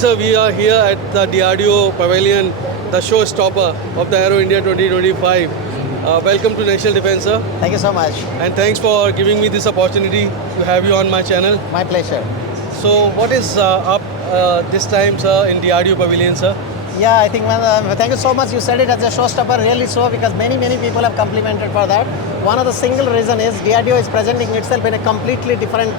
So we are here at the DRDO pavilion, the showstopper of the Aero India 2025. Welcome to National Defence, sir. Thank you so much. And thanks for giving me this opportunity to have you on my channel. My pleasure. So what is up this time, sir, in DRDO pavilion, sir? Yeah, I think, thank you so much. You said it as a showstopper, really so, because many people have complimented for that. One of the single reason is DRDO is presenting itself in a completely different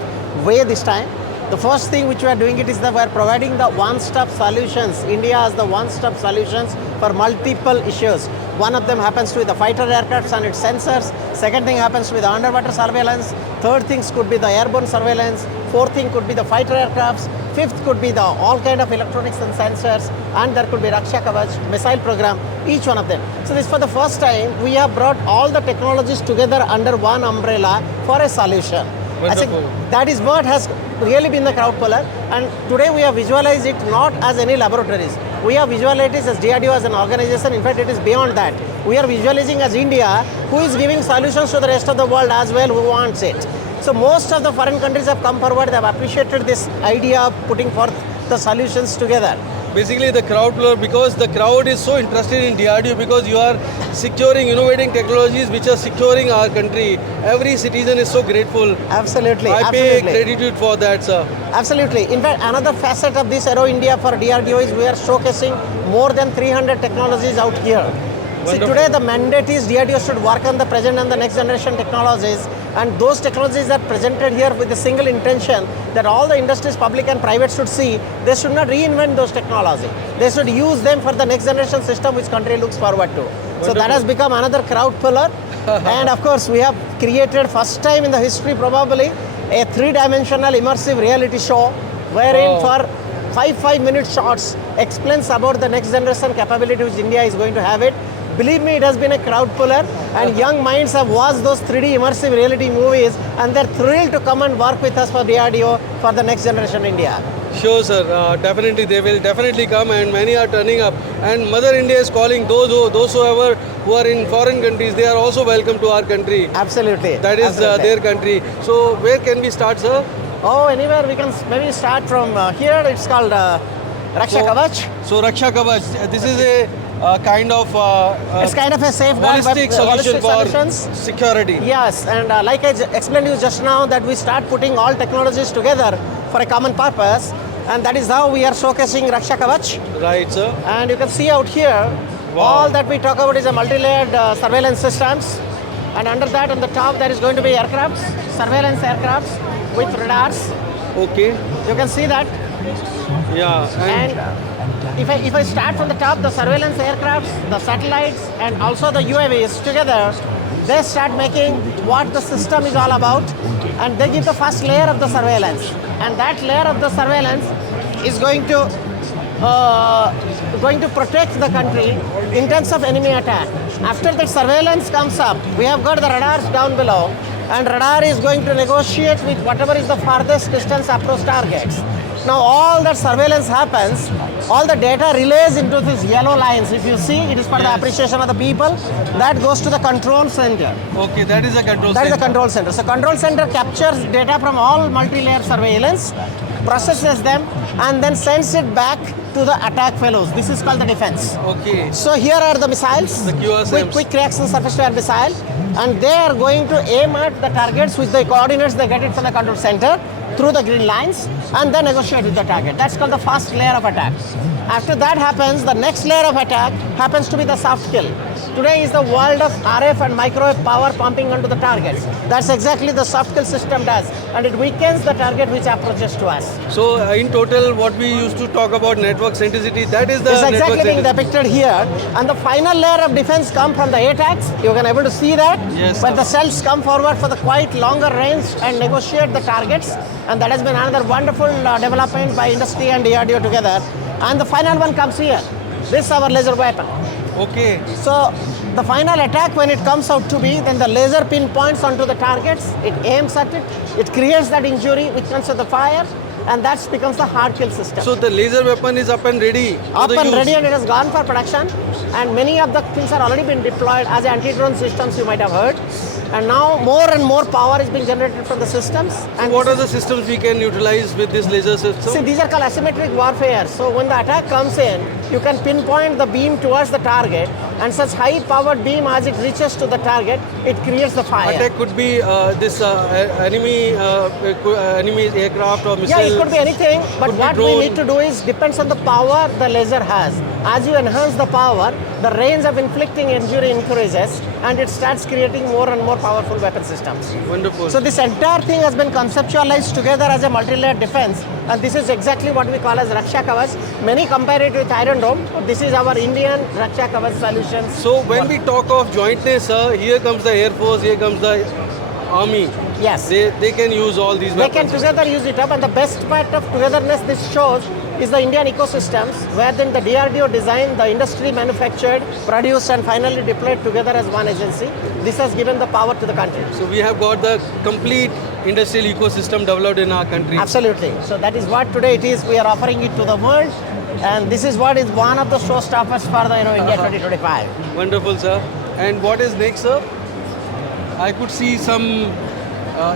way this time. The first thing which we are doing it is that we are providing the one-stop solutions. India has the one-stop solutions for multiple issues. One of them happens to be the fighter aircrafts and its sensors. Second thing happens to be the underwater surveillance. Third things could be the airborne surveillance. Fourth thing could be the fighter aircrafts. Fifth could be the all kind of electronics and sensors. And there could be Raksha Kavach, missile program, each one of them. So this for the first time, we have brought all the technologies together under one umbrella for a solution. Wonderful. I think that is what has really been the crowd puller, and today we have visualized it not as any laboratories. We have visualized it as DRDO as an organization. In fact, it is beyond that. We are visualizing as India, who is giving solutions to the rest of the world as well, who wants it. So most of the foreign countries have come forward, they have appreciated this idea of putting forth the solutions together. Basically the crowd puller, because the crowd is so interested in DRDO because you are securing innovating technologies which are securing our country. Every citizen is so grateful. Absolutely. I pay gratitude for that, sir. Absolutely. In fact, another facet of this Aero India for DRDO is we are showcasing more than 300 technologies out here. See, today the mandate is DRDO should work on the present and the next generation technologies, and those technologies are presented here with a single intention that all the industries, public and private, should see. They should not reinvent those technologies. They should use them for the next generation system which country looks forward to. Wonderful. So that has become another crowd puller. And of course, we have created first time in the history probably a three-dimensional immersive reality show wherein for 5-minute shots explains about the next generation capability which India is going to have it. Believe me, it has been a crowd puller, and young minds have watched those 3D immersive reality movies, and they're thrilled to come and work with us for DRDO for the next generation India. Sure, sir. Definitely, they will definitely come, and many are turning up. And Mother India is calling those who are in foreign countries. They are also welcome to our country. Absolutely. That is their country. So where can we start, sir? Oh, anywhere we can maybe start from here. It's called Raksha Kavach. So Raksha Kavach. This is a kind of it's kind of a safeguard holistic solution for solutions. Security. Yes, and like I explained to you just now, that we start putting all technologies together for a common purpose, and that is how we are showcasing Raksha Kavach. Right, sir. And you can see out here, all that we talk about is a multi-layered surveillance systems, and under that, on the top, there is going to be aircrafts, surveillance aircrafts with radars. Okay. You can see that. Yeah. And if I start from the top, the surveillance aircrafts, the satellites, and also the UAVs together, they start making what the system is all about, and they give the first layer of the surveillance. And that layer of the surveillance is going to protect the country in terms of enemy attack. After that surveillance comes up, we have got the radars down below, and radar is going to negotiate with whatever is the farthest distance approach targets. Now all that surveillance happens, all the data relays into these yellow lines. If you see, it is for the appreciation of the people. That goes to the control center. Okay, that is a control center. That is the control center. So control center captures data from all multi-layer surveillance, processes them, and then sends it back to the attack fellows. This is called the defense. Okay. So here are the missiles, the QSMs. quick reaction surface-to-air missile, and they are going to aim at the targets with the coordinates they get it from the control center through the green lines, and then negotiate with the target. That's called the first layer of attack. After that happens, the next layer of attack happens to be the soft kill. Today is the world of RF and microwave power pumping onto the targets. That's exactly the soft kill system does, and it weakens the target which approaches to us. So in total, what we used to talk about network centricity, that is the it's exactly network being depicted here. And the final layer of defense come from the ATACs. You can able to see that. Yes. But the cells come forward for the quite longer range and negotiate the targets. And that has been another wonderful development by industry and DRDO together. And the final one comes here. This is our laser weapon. Okay. So the final attack, when it comes out to be, then the laser pinpoints onto the targets, it aims at it, it creates that injury which comes to the fire, and that becomes the hard kill system. So the laser weapon is up and ready. Up and ready, and it has gone for production, and many of the things are already been deployed as anti-drone systems, you might have heard. And now more and more power is being generated from the systems. And What are the systems we can utilize with this laser system? see, these are called asymmetric warfare. So when the attack comes in, you can pinpoint the beam towards the target, and such high-powered beam, as it reaches to the target, it creates the fire. Attack could be enemy aircraft or missile. Yeah, it could be anything, but Could be what we drone. need to do is depends on the power the laser has. As you enhance the power, the range of inflicting injury increases, and it starts creating more and more powerful weapon systems. Wonderful. So this entire thing has been conceptualized together as a multi-layered defense, and this is exactly what we call as Raksha Kavach. Many compare it with Iron Dome, but this is our Indian Raksha Kavach solutions. So when we talk of jointness, here comes the Air Force, here comes the Army. Yes. They can use all these They can weapons. together use it up, and the best part of togetherness this shows is the Indian ecosystems, where then the DRDO design, the industry manufactured, produced, and finally deployed together as one agency. This has given the power to the country. So we have got the complete industrial ecosystem developed in our country. Absolutely. So that is what today it is. We are offering it to the world, and this is what is one of the showstoppers for the Aero India 2025. Wonderful, sir. And what is next, sir? I could see some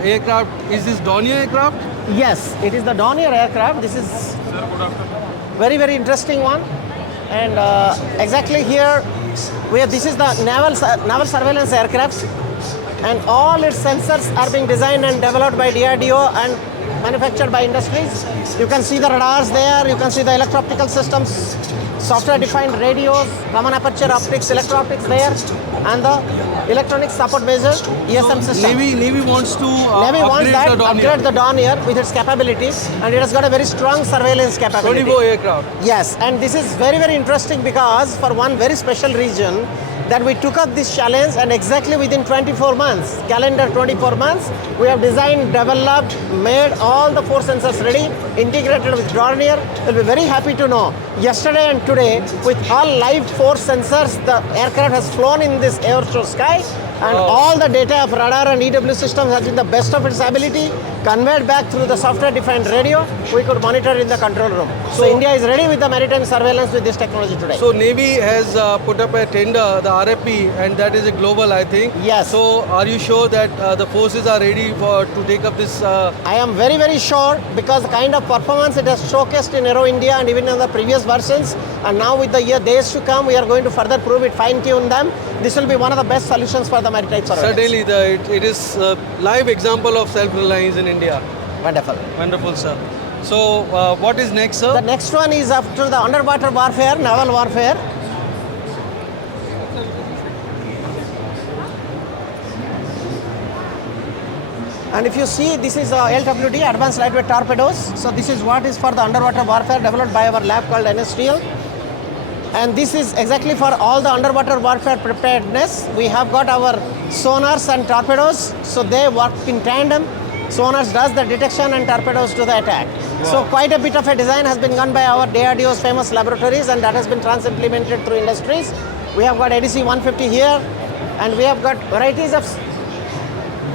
aircraft. Is this Dornier aircraft? Yes, it is the Dornier aircraft. This is very, very interesting one. And exactly here, this is the naval surveillance aircraft, and all its sensors are being designed and developed by DRDO and manufactured by industries. You can see the radars there, you can see the electro-optical systems, software-defined radios, common aperture optics, electro-optics there, and the electronic support measure, ESM system. Navy wants to Navy wants that, the Dornier. upgrade the Dornier with its capabilities, and it has got a very strong surveillance capability. 24 aircraft. Yes, and this is very, very interesting because for one very special reason that we took up this challenge, and exactly within 24 months, calendar 24 months, we have designed, developed, made all the 4 sensors ready, integrated with Dornier. You'll be very happy to know, yesterday and today, with all live 4 sensors, the aircraft has flown in this air show sky, and all the data of radar and EW systems has been the best of its ability, conveyed back through the software-defined radio. We could monitor in the control room. So India is ready with the maritime surveillance with this technology today. So Navy has put up a tender, the RFP, and that is a global, I think. Yes. So are you sure that the forces are ready to take up this? I am very, very sure, because the kind of performance it has showcased in Aero India and even in the previous versions, and now with the days to come, we are going to further prove it, fine-tune them. This will be one of the best solutions for the maritime surveillance. Certainly, it is a live example of self-reliance in India. Wonderful. Wonderful, sir. So what is next, sir? The next one is after the underwater warfare, naval warfare. And if you see, this is LWT, Advanced Lightweight Torpedoes. So this is what is for the underwater warfare developed by our lab called NSTL. And this is exactly for all the underwater warfare preparedness. We have got our sonars and torpedoes, so they work in tandem. Sonars does the detection and torpedoes do the attack. Wow. So quite a bit of a design has been done by our DRDO's famous laboratories, and that has been trans-implemented through industries. We have got ADC 150 here, and we have got varieties of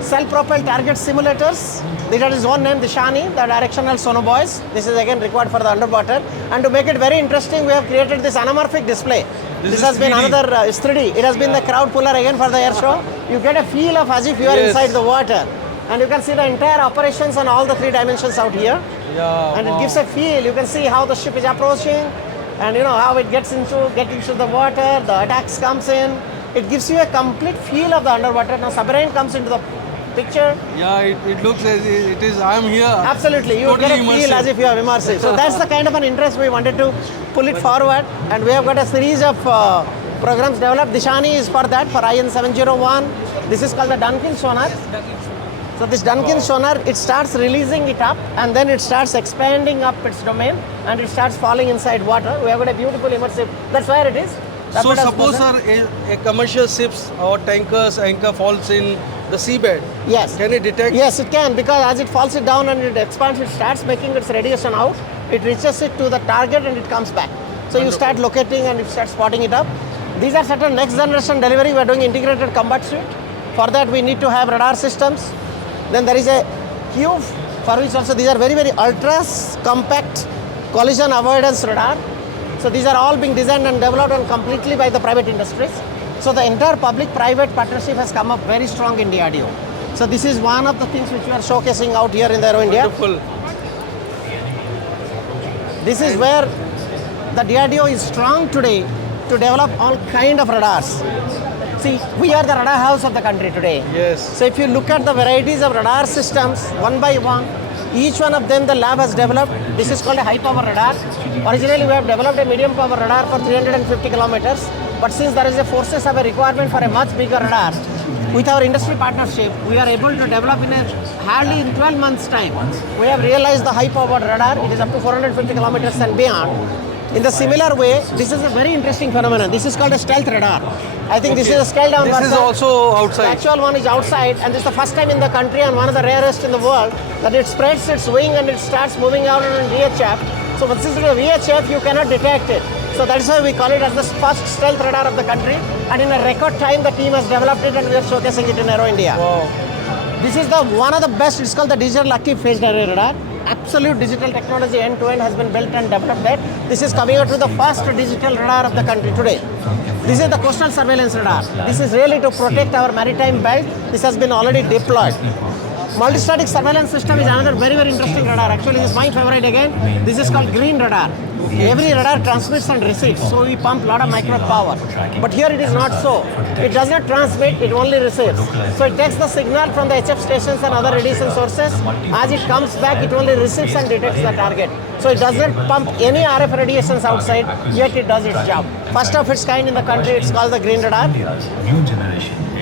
self-propelled target simulators. That is one name, the Shani, the directional sonobuoys. This is again required for the underwater. And to make it very interesting, we have created this anamorphic display. This has been 3D. another, it's 3D. It has been the crowd puller again for the air show. You get a feel of as if you are Yes. inside the water. And you can see the entire operations on all the 3 dimensions out here. Yeah, And wow. it gives a feel. You can see how the ship is approaching, and you know how it gets into the water, the attacks comes in. It gives you a complete feel of the underwater. Now submarine comes into the picture. Yeah, it looks as it is. I am here. Absolutely, you Totally get a feel immersive. as if you are immersive. So that's the kind of an interest we wanted to pull it forward, and we have got a series of programs developed. Dishani is for that, for IN 701. This is called the Duncan sonar. So this Duncan sonar, it starts releasing it up, and then it starts expanding up its domain, and it starts falling inside water. We have got a beautiful immersive. That's where it is. That's So what has suppose, chosen. sir, a commercial ships or tankers anchor falls in the seabed. Yes. Can it detect? Yes, it can, because as it falls it down and it expands, it starts making its radiation out. It reaches it to the target and it comes back. So you start locating and it starts spotting it up. These are certain next generation delivery. We are doing integrated combat suite. For that we need to have radar systems. Then there is a cube for which also these are very, very ultra compact collision avoidance radar. So these are all being designed and developed and completely by the private industries. So the entire public-private partnership has come up very strong in DRDO. So this is one of the things which we are showcasing out here in the Aero India. Wonderful. This is where the DRDO is strong today to develop all kind of radars. See, we are the radar house of the country today. Yes. So if you look at the varieties of radar systems, one by one, each one of them the lab has developed. This is called a high power radar. Originally we have developed a medium power radar for 350 kilometers. But since there is a forces of a requirement for a much bigger radar, with our industry partnership, we are able to develop in hardly in 12 months time. We have realized the high powered radar. It is up to 450 kilometers and beyond. In the similar way, this is a very interesting phenomenon. This is called a stealth radar. I think this is a scaled down version. This is also The outside. actual one is outside, and this is the first time in the country and one of the rarest in the world that it spreads its wing and it starts moving out on VHF. So once this is a VHF, you cannot detect it. So that is why we call it as the first stealth radar of the country. And in a record time, the team has developed it and we are showcasing it in Aero India. Wow. This is the one of the best. It's called the digital active phased array radar. Absolute digital technology end to end has been built and developed there. This is coming out to the first digital radar of the country today. This is the coastal surveillance radar. This is really to protect our maritime belt. This has been already deployed. Multi-static surveillance system is another very, very interesting radar. Actually, this is my favorite again. This is called green radar. Every radar transmits and receives, so we pump a lot of micro power. But here it is not so. It does not transmit, it only receives. So it takes the signal from the HF stations and other radiation sources. As it comes back, it only receives and detects the target. So it does not pump any RF radiations outside, yet it does its job. First of its kind in the country, it's called the green radar.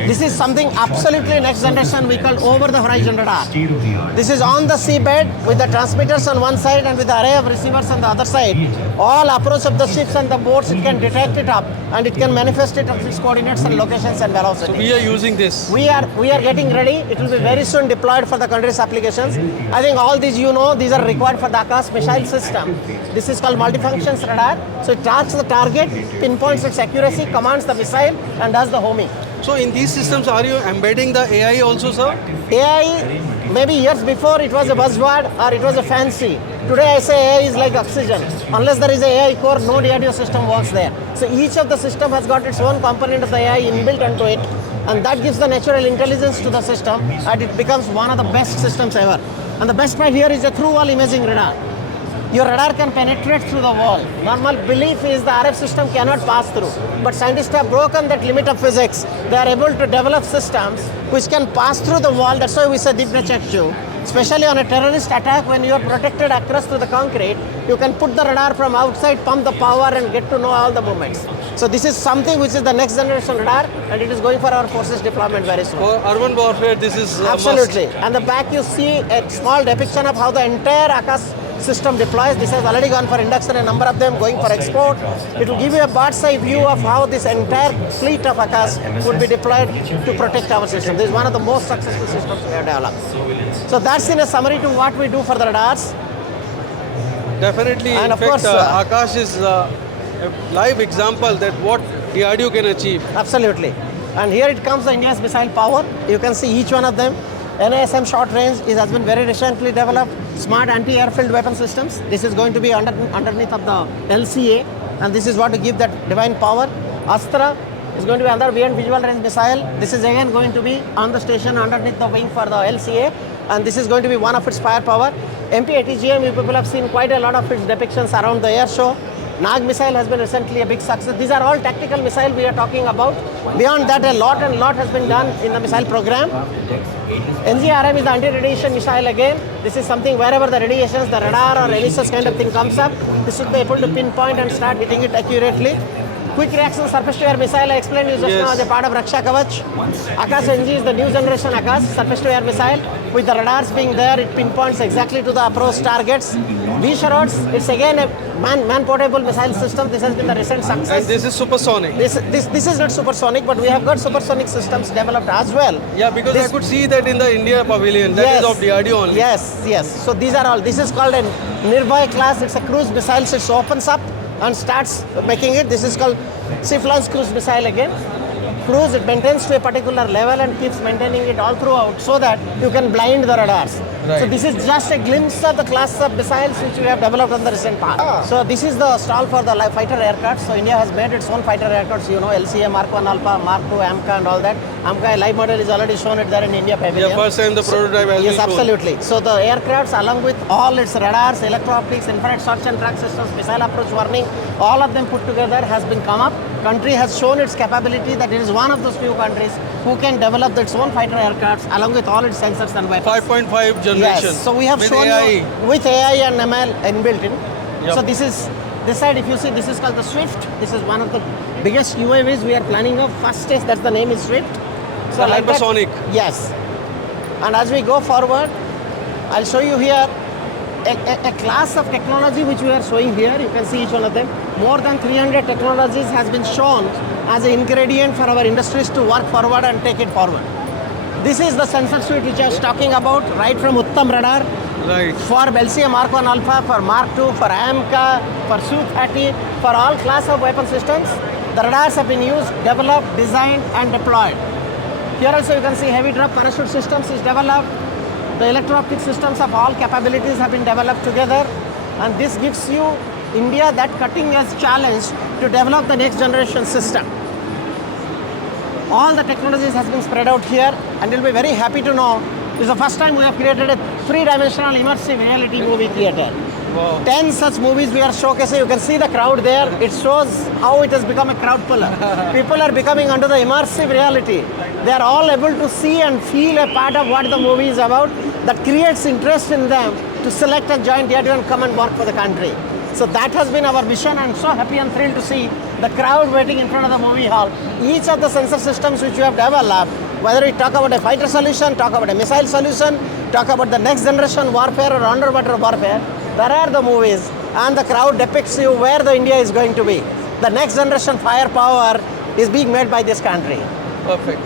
This is something absolutely next generation we call over the horizon radar. This is on the seabed with the transmitters on one side and with the array of receivers on the other side. All approach of the ships and the boats, it can detect it up and it can manifest it of its coordinates and locations and velocity. So we are using this. We are getting ready. It will be very soon deployed for the country's applications. I think all these these are required for the Akash missile system. This is called multifunctions radar. So it tracks the target, pinpoints its accuracy, commands the missile and does the homing. So in these systems, are you embedding the AI also, sir? AI, maybe years before it was a buzzword or it was a fancy. Today I say AI is like oxygen. Unless there is an AI core, no DRDO system works there. So each of the system has got its own component of the AI inbuilt into it, and that gives the natural intelligence to the system, and it becomes one of the best systems ever. And the best part here is a through wall imaging radar. Your radar can penetrate through the wall. Normal belief is the RF system cannot pass through. But scientists have broken that limit of physics. They are able to develop systems which can pass through the wall. That's why we say deep check-chu. Especially on a terrorist attack, when you are protected across through the concrete, you can put the radar from outside, pump the power and get to know all the movements. So this is something which is the next generation radar, and it is going for our forces deployment very soon. For urban warfare, this is Absolutely. And the back you see a small depiction of how the entire Akash system deploys. This has already gone for induction, a number of them going for export. It will give you a bird's eye view of how this entire fleet of Akash would be deployed to protect our system. This is one of the most successful systems we have developed. So that's in a summary to what we do for the radars. Definitely. And in of fact, course, Akash is a live example that what DRDO can achieve. Absolutely. And here it comes the India's missile power. You can see each one of them. NASM short range has been very recently developed. Smart anti-airfield weapon systems. This is going to be underneath of the LCA, and this is what to give that divine power. Astra is going to be under beyond visual range missile. This is again going to be on the station underneath the wing for the LCA, and this is going to be one of its firepower. MP-ATGM, you people have seen quite a lot of its depictions around the air show. Nag missile has been recently a big success. These are all tactical missiles we are talking about. Beyond that, a lot has been done in the missile program. NGRM is the anti-radiation missile again. This is something wherever the radiations, the radar or any such kind of thing comes up, this should be able to pinpoint and start hitting it accurately. Quick reaction surface-to-air missile, I explained you just now as a part of Raksha Kavach. Akash NG is the new generation Akash, surface-to-air missile. With the radars being there, it pinpoints exactly to the approach targets. V-Shards, it's again a man-portable missile system. This has been the recent success. And this is supersonic. This is not supersonic, but we have got supersonic systems developed as well. Yeah, because I could see that in the India pavilion. That is of DRDO only. Yes. So these are all. This is called a Nirbhay class. It's a cruise missile. So it opens up and starts making it. This is called Sif launch cruise missile again. cruise, it maintains to a particular level and keeps maintaining it all throughout so that you can blind the radars. Right. So this is just a glimpse of the class of missiles which we have developed on the recent past. So this is the stall for the fighter aircraft. So India has made its own fighter aircrafts, you know, LCA, Mark 1 Alpha, Mark 2, AMCA and all that. AMCA live model is already shown it there in India pavilion. Yeah, first time the prototype has Yes, been shown. absolutely. So the aircrafts along with all its radars, electro-optics, infrared search and track systems, missile approach warning, all of them put together has been come up. Country has shown its capability that it is one of those few countries who can develop its own fighter aircrafts along with all its sensors and weapons. 5.5 generation. Yes. So we have with shown AI. you with AI and ML inbuilt in. Yep. So this side, if you see, this is called the Swift. This is one of the biggest UAVs we are planning of. First stage, that's the name is Swift. So The like that- hypersonic. Yes. And as we go forward, I'll show you here a class of technology which we are showing here. You can see each one of them. More than 300 technologies has been shown as an ingredient for our industries to work forward and take it forward. This is the sensor suite which I was talking about, right from Uttam radar, Right. for LCA Mark 1 Alpha, for Mark 2, for AMCA, for Su-30, for all class of weapon systems. The radars have been used, developed, designed and deployed. Here also you can see heavy drop parachute systems is developed. The electro-optic systems of all capabilities have been developed together, and this gives you India that cutting-edge challenge to develop the next generation system. All the technologies has been spread out here, and you'll be very happy to know this is the first time we have created a three-dimensional immersive reality movie theater. Wow. 10 such movies we are showcasing. You can see the crowd there. It shows how it has become a crowd puller. People are becoming under the immersive reality. They are all able to see and feel a part of what the movie is about. That creates interest in them to select a joint DRDO and come and work for the country. So that has been our mission. I'm so happy and thrilled to see the crowd waiting in front of the movie hall. Each of the sensor systems which we have developed, whether we talk about a fighter solution, talk about a missile solution, talk about the next generation warfare or underwater warfare, there are the movies and the crowd depicts you where the India is going to be. The next generation firepower is being made by this country. Perfect.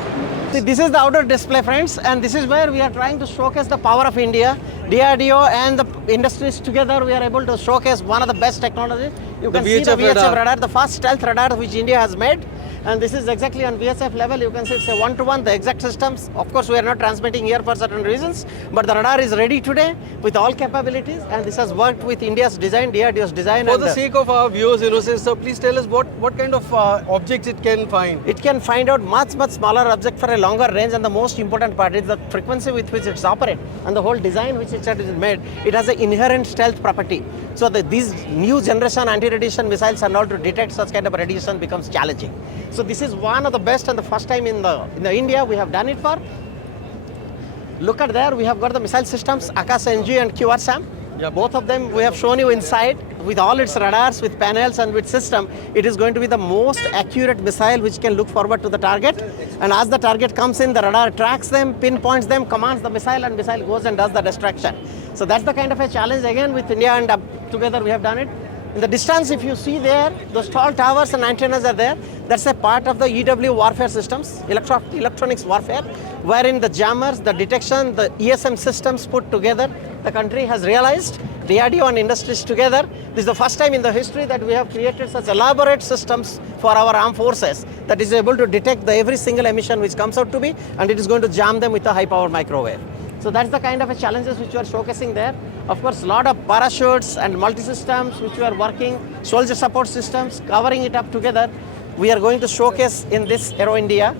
See, this is the outdoor display, friends, and this is where we are trying to showcase the power of India. DRDO and the industries together, we are able to showcase one of the best technologies. You can see the VHF radar, the first stealth radar which India has made. And this is exactly on VSF level. You can see it's a one-to-one, the exact systems. Of course, we are not transmitting here for certain reasons, but the radar is ready today with all capabilities, and this has worked with India's design, DRDO's design. For the sake of our viewers, so please tell us what kind of objects it can find. It can find out much smaller object for a longer range, and the most important part is the frequency with which it's operated and the whole design which it is made. It has an inherent stealth property. So these new generation anti-radiation missiles and all to detect such kind of radiation becomes challenging. So this is one of the best and the first time in the India we have done it for. Look at there, we have got the missile systems, Akash NG and QRSAM. Yeah. Both of them we have shown you inside with all its radars, with panels and with system. It is going to be the most accurate missile which can look forward to the target. And as the target comes in, the radar tracks them, pinpoints them, commands the missile, and missile goes and does the destruction. So that's the kind of a challenge again with India, and together we have done it. In the distance, if you see there, those tall towers and antennas are there. That's a part of the EW warfare systems, electronics warfare, wherein the jammers, the detection, the ESM systems put together, the country has realized, DRDO and industries together, this is the first time in the history that we have created such elaborate systems for our armed forces that is able to detect every single emission which comes out to be, and it is going to jam them with a high-power microwave. So that's the kind of a challenges which we are showcasing there. Of course, a lot of parachutes and multi-systems which we are working, soldier support systems, covering it up together. We are going to showcase in this Aero India.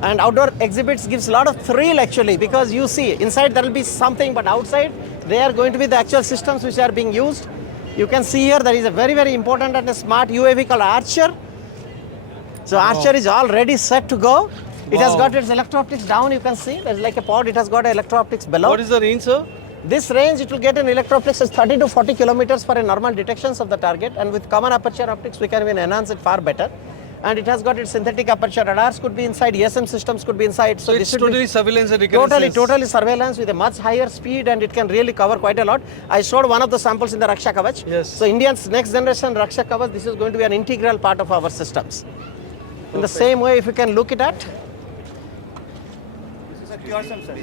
And outdoor exhibits gives a lot of thrill actually, because you see inside there will be something, but outside they are going to be the actual systems which are being used. You can see here there is a very important and a smart UAV called Archer. So Archer is all ready, set to go. It has got its electro-optics down, you can see. There's like a pod, it has got electro-optics below. What is the range, sir? This range, it will get an electro-optics is 30 to 40 kilometers for a normal detections of the target, and with common aperture optics, we can even enhance it far better. And it has got its synthetic aperture radars could be inside, ESM systems could be inside. So it's totally surveillance and reconnaissance. Totally surveillance with a much higher speed, and it can really cover quite a lot. I showed one of the samples in the Raksha Kavach. Yes. So India's next generation Raksha Kavach, this is going to be an integral part of our systems. In the same way, if you can look it at.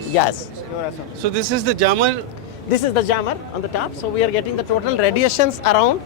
Yes. So this is the jammer. This is the jammer on the top. So we are getting the total radiations around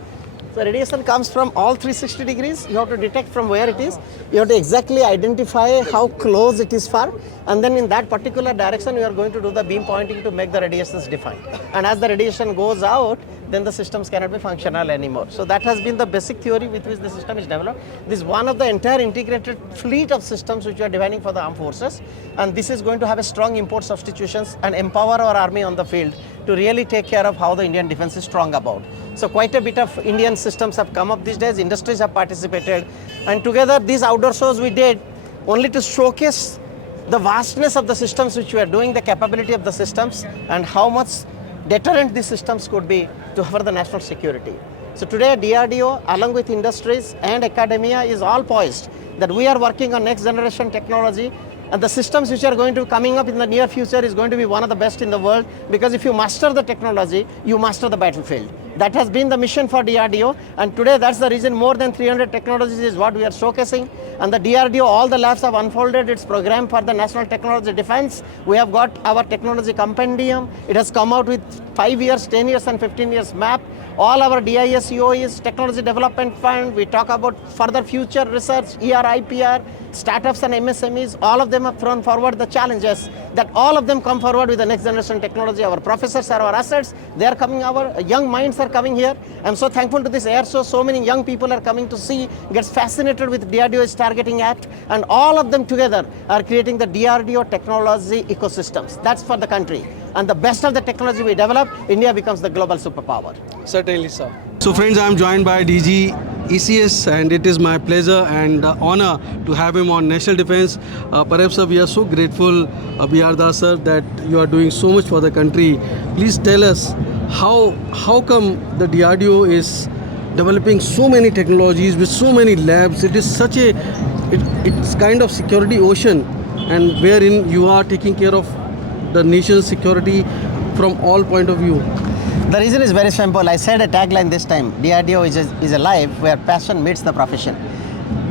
So radiation comes from all 360 degrees. You have to detect from where it is. You have to exactly identify how close it is far. And then in that particular direction, you are going to do the beam pointing to make the radiations defined. And as the radiation goes out, then the systems cannot be functional anymore. So that has been the basic theory with which the system is developed. This is one of the entire integrated fleet of systems which we are designing for the armed forces. And this is going to have a strong import substitutions and empower our army on the field to really take care of how the Indian defense is strong about. So quite a bit of Indian systems have come up these days, industries have participated, and together these outdoor shows we did only to showcase the vastness of the systems which we are doing, the capability of the systems, and how much deterrent these systems could be to for the national security. So today DRDO along with industries and academia is all poised that we are working on next generation technology, and the systems which are going to be coming up in the near future is going to be one of the best in the world, because if you master the technology, you master the battlefield. That has been the mission for DRDO, and today that's the reason more than 300 technologies is what we are showcasing. And the DRDO, all the labs have unfolded its program for the national technology defense. We have got our technology compendium. It has come out with 5 years, 10 years and 15 years map. All our DIS, EOEs, Technology Development Fund, we talk about further future research, IPR, startups and MSMEs, all of them have thrown forward the challenges that all of them come forward with the next generation technology. Our professors are our assets. They are coming, our young minds are coming here. I'm so thankful to this air show. So many young people are coming to see, gets fascinated with DRDO is targeting at, and all of them together are creating the DRDO technology ecosystems. That's for the country. And the best of the technology we develop, India becomes the global superpower. Certainly, sir. So friends, I am joined by DG ECS, and it is my pleasure and honor to have him on National Defense. Perhaps sir, we are so grateful, Biyarda sir, that you are doing so much for the country. Please tell us how come the DRDO is developing so many technologies with so many labs. It is such a it's kind of security ocean, and wherein you are taking care of the nation's security from all point of view. The reason is very simple. I said a tagline this time, DRDO is a life where passion meets the profession.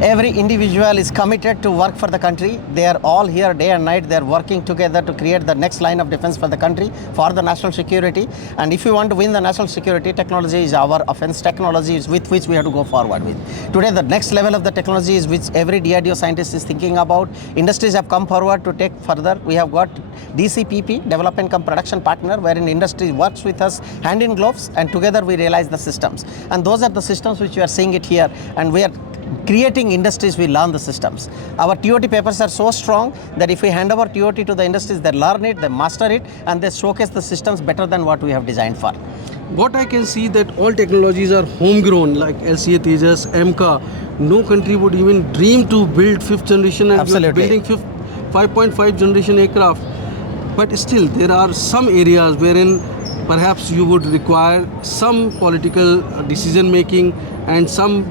Every individual is committed to work for the country. They are all here day and night. They are working together to create the next line of defense for the country, for the national security. And if we want to win the national security, technology is our offense. Technology is with which we have to go forward with. Today, the next level of the technology is which every DRDO scientist is thinking about. Industries have come forward to take further. We have got DCPP, Development Cum Production Partner, wherein industry works with us hand in gloves, and together we realize the systems. And those are the systems which you are seeing it here, and we are creating industries, we learn the systems. Our TOT papers are so strong that if we hand over TOT to the industries, they learn it, they master it, and they showcase the systems better than what we have designed for. What I can see that all technologies are homegrown, like LCA Tejas, MCA. No country would even dream to build 5th generation, and you are building 5.5 generation aircraft. But still, there are some areas wherein perhaps you would require some political decision making and some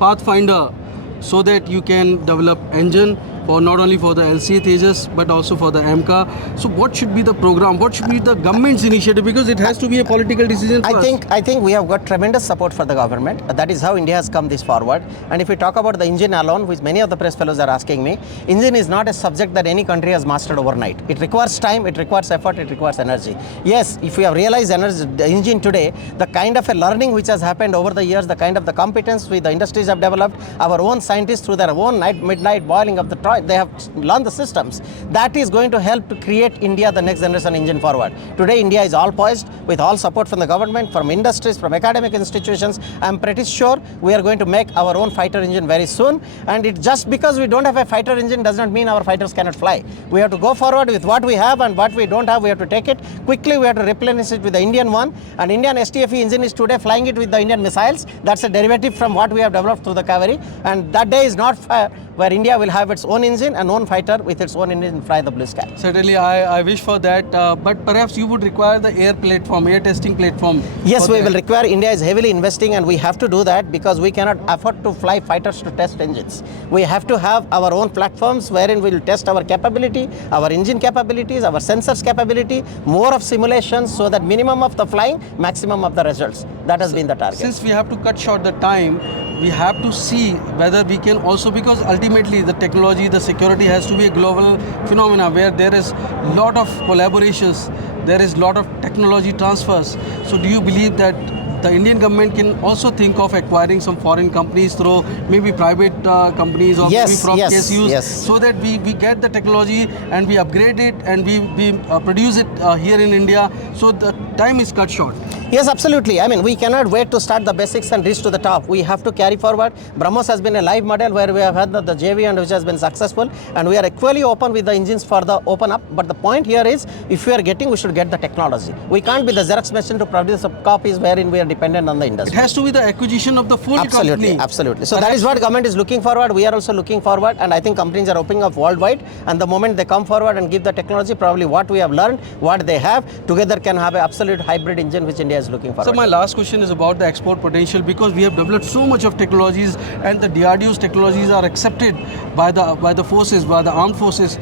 pathfinder, so that you can develop engine for not only for the LCA Tejas but also for the AMCA. So what should be the program? What should be the government's initiative? Because it has to be a political decision for I think we have got tremendous support for the government. That is how India has come this forward. And if we talk about the engine alone, which many of the press fellows are asking me, engine is not a subject that any country has mastered overnight. It requires time, it requires effort, it requires energy. Yes, if we have realized the engine today, the kind of a learning which has happened over the years, the kind of the competence which the industries have developed, our own scientists through their own midnight boiling of the toy, they have learned the systems. That is going to help to create India the next generation engine forward. Today India is all poised with all support from the government, from industries, from academic institutions. I am pretty sure we are going to make our own fighter engine very soon, and it just because we don't have a fighter engine does not mean our fighters cannot fly. We have to go forward with what we have, and what we don't have we have to take it quickly. We have to replenish it with the Indian one, and Indian STFE engine is today flying it with the Indian missiles. That's a derivative from what we have developed through the cavalry, and that day is not far where India will have its own engine and own fighter with its own engine fly the blue sky. Certainly, I wish for that, but perhaps you would require the air platform, air testing platform. Yes, we will require. India is heavily investing, and we have to do that because we cannot afford to fly fighters to test engines. We have to have our own platforms wherein we will test our capability, our engine capabilities, our sensors capability, more of simulations, so that minimum of the flying, maximum of the results. That has been the target. Since we have to cut short the time, we have to see whether we can also, because ultimately the technology, the security has to be a global phenomena where there is lot of collaborations, there is lot of technology transfers. So do you believe that the Indian government can also think of acquiring some foreign companies through maybe private companies or maybe from PSUs, so that we get the technology and we upgrade it and we produce it here in India, so the time is cut short. Yes, absolutely. I mean, we cannot wait to start the basics and reach to the top. We have to carry forward. BrahMos has been a live model where we have had the JV and which has been successful, and we are equally open with the engines for the open up. But the point here is, if we are getting, we should get the technology. We can't be the Xerox machine to produce copies wherein we are dependent on the industry. It has to be the acquisition of the full company. Absolutely. So that is what government is looking forward. We are also looking forward, and I think companies are opening up worldwide. And the moment they come forward and give the technology, probably what we have learned, what they have, together can have an absolute hybrid engine which India is looking for. So my last question is about the export potential, because we have developed so much of technologies and the DRDO's technologies are accepted by the forces, by the armed forces.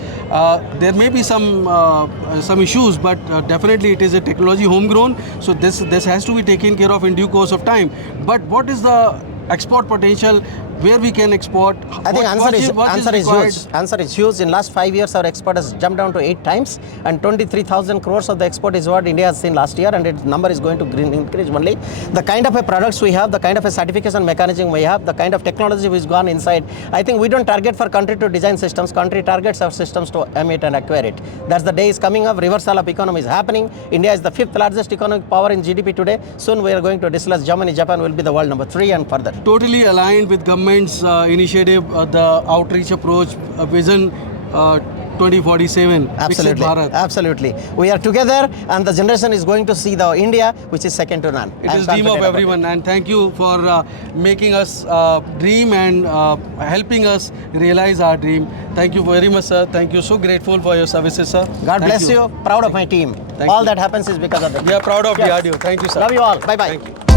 There may be some issues, but definitely it is a technology homegrown. So this has to be taken care of in due course of time. But what is the export potential? Where we can export? I think answer is huge. Answer is huge. In last 5 years, our export has jumped down to 8 times, and 23,000 crores of the export is what India has seen last year, and its number is going to increase only. The kind of a products we have, the kind of a certification mechanism we have, the kind of technology which is gone inside, I think we don't target for country to design systems. Country targets our systems to emit and acquire it. That's the day is coming up. Reversal of economy is happening. India is the 5th largest economic power in GDP today. Soon we are going to dislodge Germany. Japan will be the world number 3 and further. Totally aligned with government's initiative, the outreach approach, vision 2047. Absolutely. Absolutely. We are together, and the generation is going to see the India which is second to none. It is dream of everyone, and thank you for making us dream and helping us realize our dream. Thank you very much, sir. Thank you. So grateful for your services, sir. God bless you. Proud of my team. All that happens is because of them. We are proud of DRDO. Thank you, sir. Love you all. Bye-bye. Thank you.